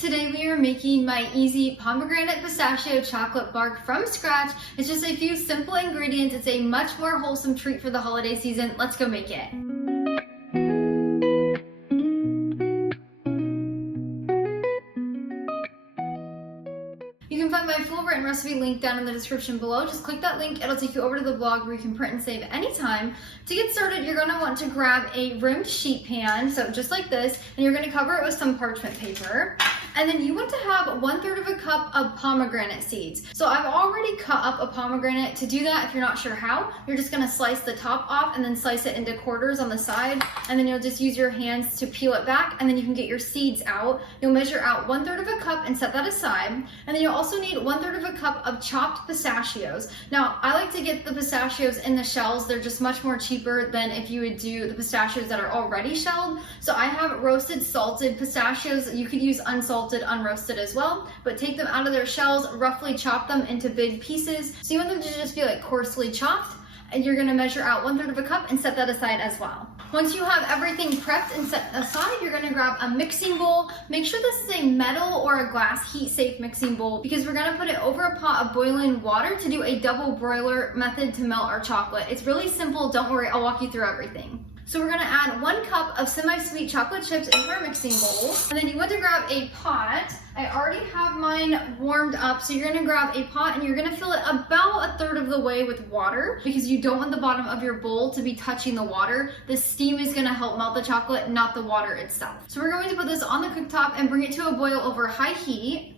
Today we are making my easy pomegranate pistachio chocolate bark from scratch. It's just a few simple ingredients. It's a much more wholesome treat for the holiday season. Let's go make it. You can find my full written recipe link down in the description below. Just click that link, it'll take you over to the blog where you can print and save anytime. To get started, you're gonna want to grab a rimmed sheet pan, so just like this, and you're gonna cover it with some parchment paper. And then you want to have 1/3 of a cup of pomegranate seeds. So I've already cut up a pomegranate. To do that, if you're not sure how, you're just gonna slice the top off and then slice it into quarters on the side. And then you'll just use your hands to peel it back, and then you can get your seeds out. You'll measure out 1/3 of a cup and set that aside. And then you'll also need 1/3 of a cup of chopped pistachios. Now, I like to get the pistachios in the shells. They're just much more cheaper than if you would do the pistachios that are already shelled. So I have roasted salted pistachios. You could use unsalted, unroasted as well, but take them out of their shells, roughly chop them into big pieces. So you want them to just be like coarsely chopped, and you're gonna measure out 1/3 of a cup and set that aside as well. Once you have everything prepped and set aside, you're gonna grab a mixing bowl. Make sure this is a metal or a glass heat-safe mixing bowl because we're gonna put it over a pot of boiling water to do a double broiler method to melt our chocolate. It's really simple, don't worry, I'll walk you through everything. So we're gonna add 1 cup of semi-sweet chocolate chips into our mixing bowl. And then you want to grab a pot. I already have mine warmed up, so you're gonna grab a pot and you're gonna fill it about 1/3 of the way with water because you don't want the bottom of your bowl to be touching the water. The steam is gonna help melt the chocolate, not the water itself. So we're going to put this on the cooktop and bring it to a boil over high heat.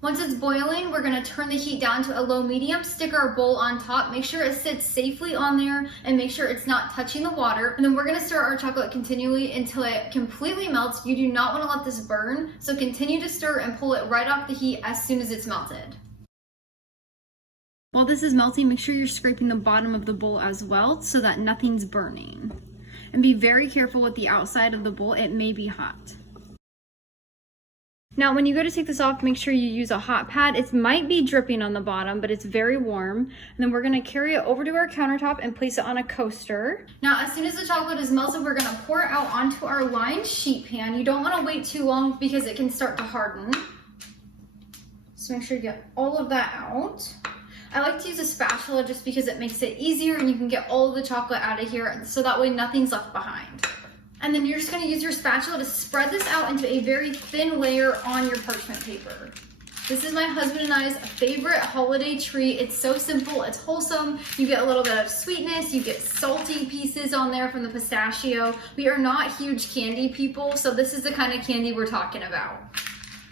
Once it's boiling, we're gonna turn the heat down to a low medium, stick our bowl on top, make sure it sits safely on there, and make sure it's not touching the water. And then we're gonna stir our chocolate continually until it completely melts. You do not wanna let this burn, so continue to stir and pull it right off the heat as soon as it's melted. While this is melting, make sure you're scraping the bottom of the bowl as well so that nothing's burning. And be very careful with the outside of the bowl, it may be hot. Now, when you go to take this off, make sure you use a hot pad. It might be dripping on the bottom, but it's very warm. And then we're gonna carry it over to our countertop and place it on a coaster. Now, as soon as the chocolate is melted, we're gonna pour it out onto our lined sheet pan. You don't wanna wait too long because it can start to harden. So make sure you get all of that out. I like to use a spatula just because it makes it easier and you can get all of the chocolate out of here so that way nothing's left behind. And then you're just gonna use your spatula to spread this out into a very thin layer on your parchment paper. This is my husband and I's favorite holiday treat. It's so simple, it's wholesome. You get a little bit of sweetness, you get salty pieces on there from the pistachio. We are not huge candy people, so this is the kind of candy we're talking about.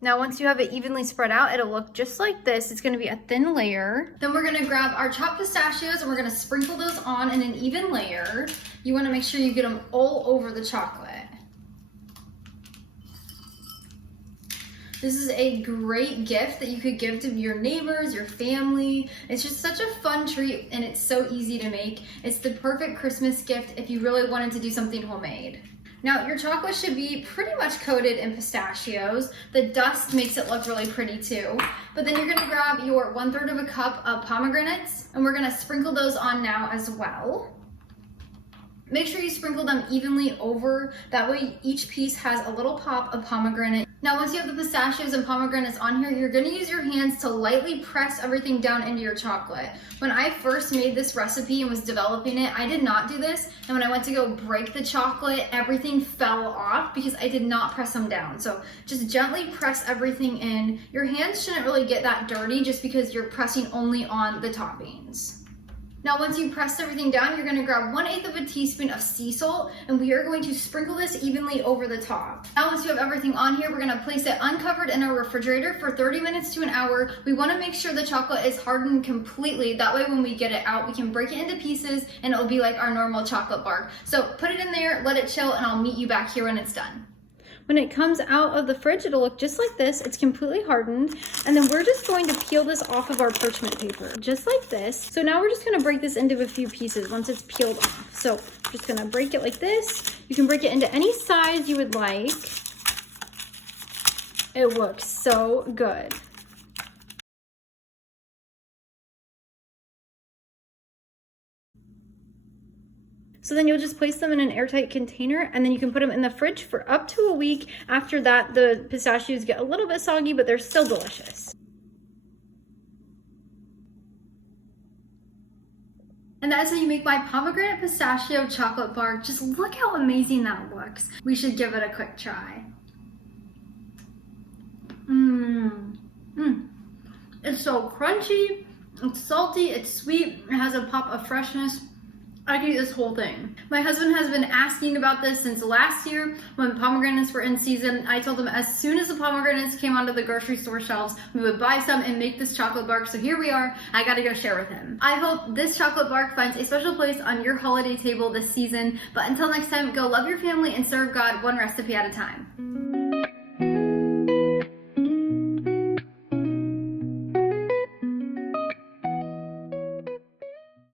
Now, once you have it evenly spread out, it'll look just like this. It's gonna be a thin layer. Then we're gonna grab our chopped pistachios and we're gonna sprinkle those on in an even layer. You wanna make sure you get them all over the chocolate. This is a great gift that you could give to your neighbors, your family. It's just such a fun treat and it's so easy to make. It's the perfect Christmas gift if you really wanted to do something homemade. Now, your chocolate should be pretty much coated in pistachios. The dust makes it look really pretty too. But then you're gonna grab your 1/3 of a cup of pomegranates and we're gonna sprinkle those on now as well. Make sure you sprinkle them evenly over. That way each piece has a little pop of pomegranate. Now, once you have the pistachios and pomegranates on here, you're gonna use your hands to lightly press everything down into your chocolate. When I first made this recipe and was developing it, I did not do this. And when I went to go break the chocolate, everything fell off because I did not press them down. So just gently press everything in. Your hands shouldn't really get that dirty just because you're pressing only on the toppings. Now, once you've pressed everything down, you're gonna grab 1/8 of a teaspoon of sea salt, and we are going to sprinkle this evenly over the top. Now, once you have everything on here, we're gonna place it uncovered in our refrigerator for 30 minutes to an hour. We wanna make sure the chocolate is hardened completely. That way, when we get it out, we can break it into pieces, and it'll be like our normal chocolate bark. So put it in there, let it chill, and I'll meet you back here when it's done. When it comes out of the fridge, it'll look just like this. It's completely hardened. And then we're just going to peel this off of our parchment paper, just like this. So now we're just gonna break this into a few pieces once it's peeled off. So I'm just gonna break it like this. You can break it into any size you would like. It looks so good. So then you'll just place them in an airtight container, and then you can put them in the fridge for up to a week. After that, the pistachios get a little bit soggy, but they're still delicious. And that's how you make my pomegranate pistachio chocolate bar. Just look how amazing that looks. We should give it a quick try. It's so crunchy, it's salty, it's sweet, it has a pop of freshness. I could eat this whole thing. My husband has been asking about this since last year when pomegranates were in season. I told him as soon as the pomegranates came onto the grocery store shelves, we would buy some and make this chocolate bar. So here we are. I gotta go share with him. I hope this chocolate bar finds a special place on your holiday table this season. But until next time, go love your family and serve God one recipe at a time.